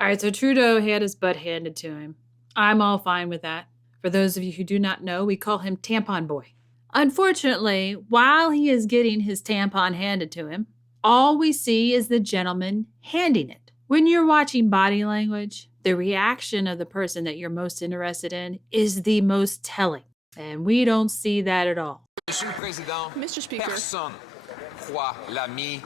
All right, so Trudeau had his butt handed to him. I'm all fine with that. For those of you who do not know, we call him Tampon Boy. Unfortunately, while he is getting his tampon handed to him, all we see is the gentleman handing it. When you're watching body language, the reaction of the person that you're most interested in is the most telling. And we don't see that at all. Mr. Speaker, personne croit l'ami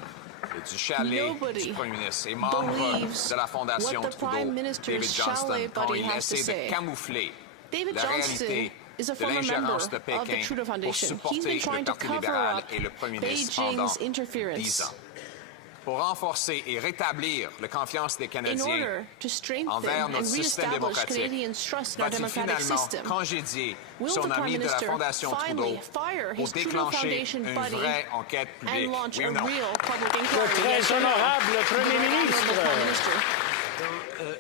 du chalet du Premier ministre et membre de la Fondation Trudeau, David Johnston, quand il essaie de camoufler la réalité de l'ingérence de Pékin pour supporter le Parti libéral et le Premier ministre pendant 10 ans. Pour renforcer et rétablir la confiance des Canadiens envers notre système démocratique, va-t-il finalement congédier son ami de la Fondation Trudeau pour déclencher une vraie enquête publique? Oui ou non? Le très honorable Premier ministre.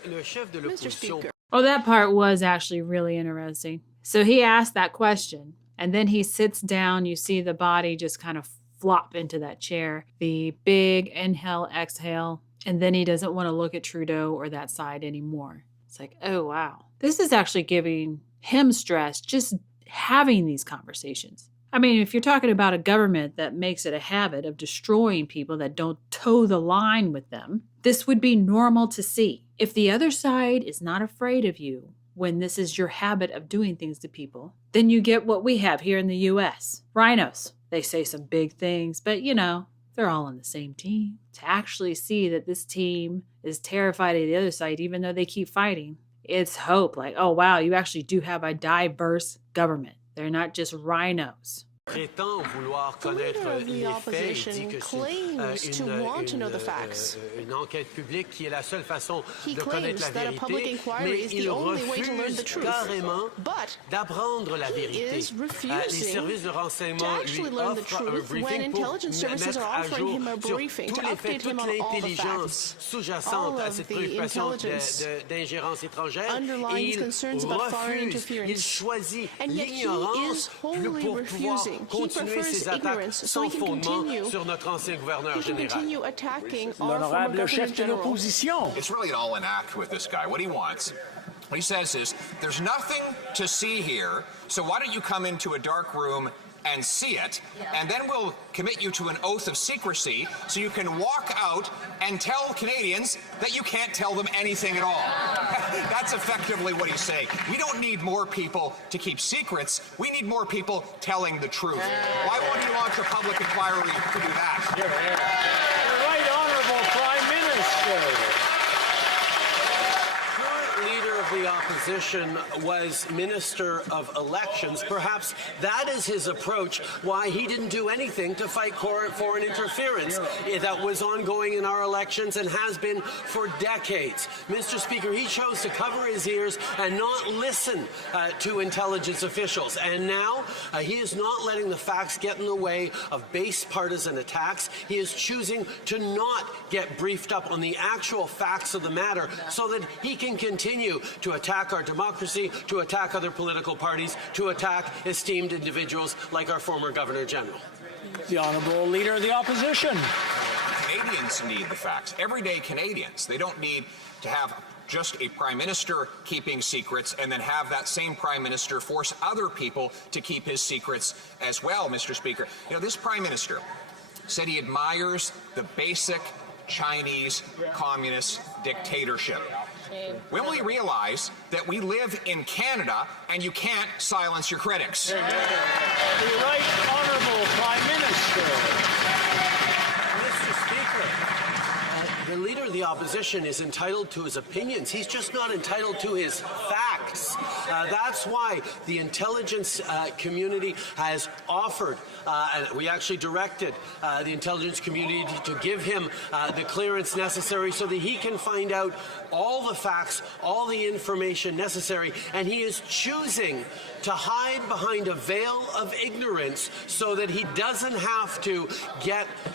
Le chef de l'opposition. Oh, that part was actually really interesting. So he asked that question, and then he sits down. You see the body just kind of flop into that chair, the big inhale, exhale, and then he doesn't want to look at Trudeau or that side anymore. It's like, oh, wow. This is actually giving him stress just having these conversations. I mean, if you're talking about a government that makes it a habit of destroying people that don't toe the line with them, this would be normal to see. If the other side is not afraid of you when this is your habit of doing things to people, then you get what we have here in the U.S. Rhinos. They say some big things, but they're all on the same team. To actually see that this team is terrified of the other side, even though they keep fighting, it's hope. Like, oh, wow, you actually do have a diverse government. They're not just rhinos. Prétend vouloir connaître les faits, il dit que c'est une enquête publique qui est la seule façon de connaître la vérité, mais il refuse carrément d'apprendre la vérité. Les services de renseignement lui offrent un briefing pour mettre à jour sur tous les faits, toute l'intelligence sous-jacente à cette préoccupation d'ingérence étrangère, et il refuse, il choisit l'ignorance pour pouvoir continuer ses attaques sans fondement sur notre ancien gouverneur général. L'honorable chef de l'opposition. It's really an all-in act with this guy. What he wants, what he says is, there's nothing to see here, so why don't you come into a dark room and see it, and then we'll commit you to an oath of secrecy so you can walk out and tell Canadians that you can't tell them anything at all. That's effectively what he's saying. We don't need more people to keep secrets. We need more people telling the truth. Why won't he launch a public inquiry to do that? The Right Honourable Prime Minister. The opposition was Minister of Elections. Perhaps that is his approach, why he didn't do anything to fight foreign interference that was ongoing in our elections and has been for decades. Mr. Speaker, he chose to cover his ears and not listen to intelligence officials. And now he is not letting the facts get in the way of base partisan attacks. He is choosing to not get briefed up on the actual facts of the matter so that he can continue to attack our democracy, to attack other political parties, to attack esteemed individuals like our former Governor General. The Honourable Leader of the Opposition. Canadians need the facts. Everyday Canadians. They don't need to have just a Prime Minister keeping secrets and then have that same Prime Minister force other people to keep his secrets as well, Mr. Speaker. This Prime Minister said he admires the basic Chinese communist dictatorship. When will you realize that we live in Canada and you can't silence your critics? The Right Honourable Prime Minister. Mr. Speaker, the Leader of the Opposition is entitled to his opinions. He's just not entitled to his facts. That's why the intelligence community has offered, and we actually directed the intelligence community to give him the clearance necessary so that he can find out all the facts, all the information necessary, and he is choosing to hide behind a veil of ignorance so that he doesn't have to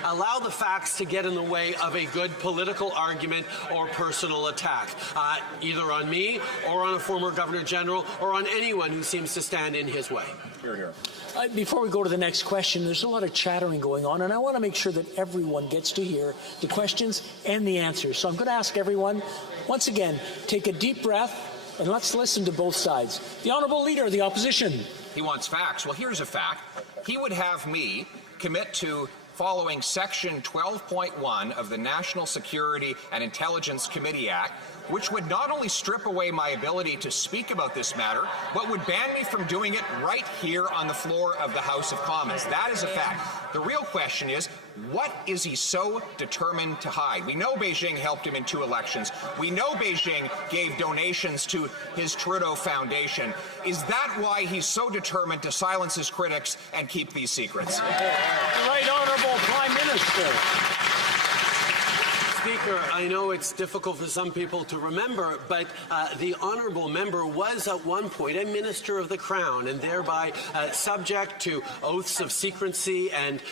allow the facts to get in the way of a good political argument or personal attack, either on me or on a former Governor General or on anyone who seems to stand in his way. Hear, hear. Before we go to the next question, there's a lot of chattering going on, and I want to make sure that everyone gets to hear the questions and the answers. So I'm going to ask everyone, once again, take a deep breath and let's listen to both sides. The Honourable Leader of the Opposition. He wants facts. Well, here's a fact. He would have me commit to following Section 12.1 of the National Security and Intelligence Committee Act, which would not only strip away my ability to speak about this matter, but would ban me from doing it right here on the floor of the House of Commons. That is a fact. The real question is, what is he so determined to hide? We know Beijing helped him in 2 elections. We know Beijing gave donations to his Trudeau Foundation. Is that why he's so determined to silence his critics and keep these secrets? The Right Honourable Prime Minister. Speaker, I know it's difficult for some people to remember, but the honourable member was at one point a minister of the Crown and thereby subject to oaths of secrecy and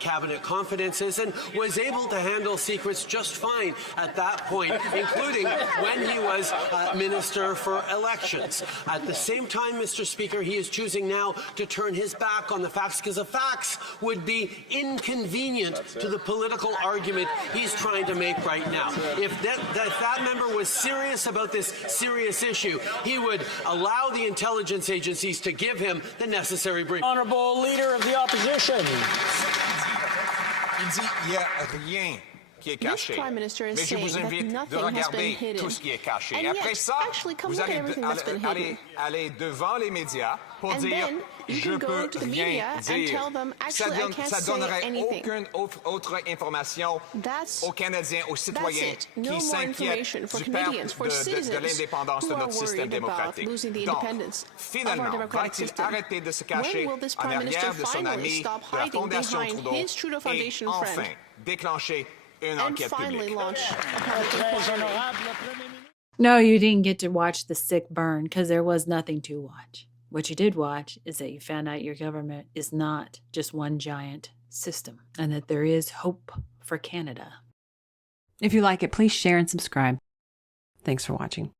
cabinet confidences, and was able to handle secrets just fine at that point, including when he was Minister for Elections. At the same time, Mr. Speaker, he is choosing now to turn his back on the facts because the facts would be inconvenient to the political argument he's trying to make right now. If that member was serious about this serious issue, he would allow the intelligence agencies to give him the necessary brief. Honourable Leader of the Opposition. Il dit, il n'y a rien qui est caché. Mais je vous invite de regarder tout ce qui est caché. Et après ça, vous allez devant les médias pour dire je peux rien dire. Ça donnerait aucune autre information aux Canadiens, aux citoyens qui s'inquiètent du perte de l'indépendance de notre système démocratique. Donc, finalement, va-t-il arrêter de se cacher en arrière de son ami de la Fondation Trudeau et enfin déclencher une enquête publique? No, you didn't get to watch the sick burn because there was nothing to watch. What you did watch is that you found out your government is not just one giant system and that there is hope for Canada. If you like it, please share and subscribe. Thanks for watching.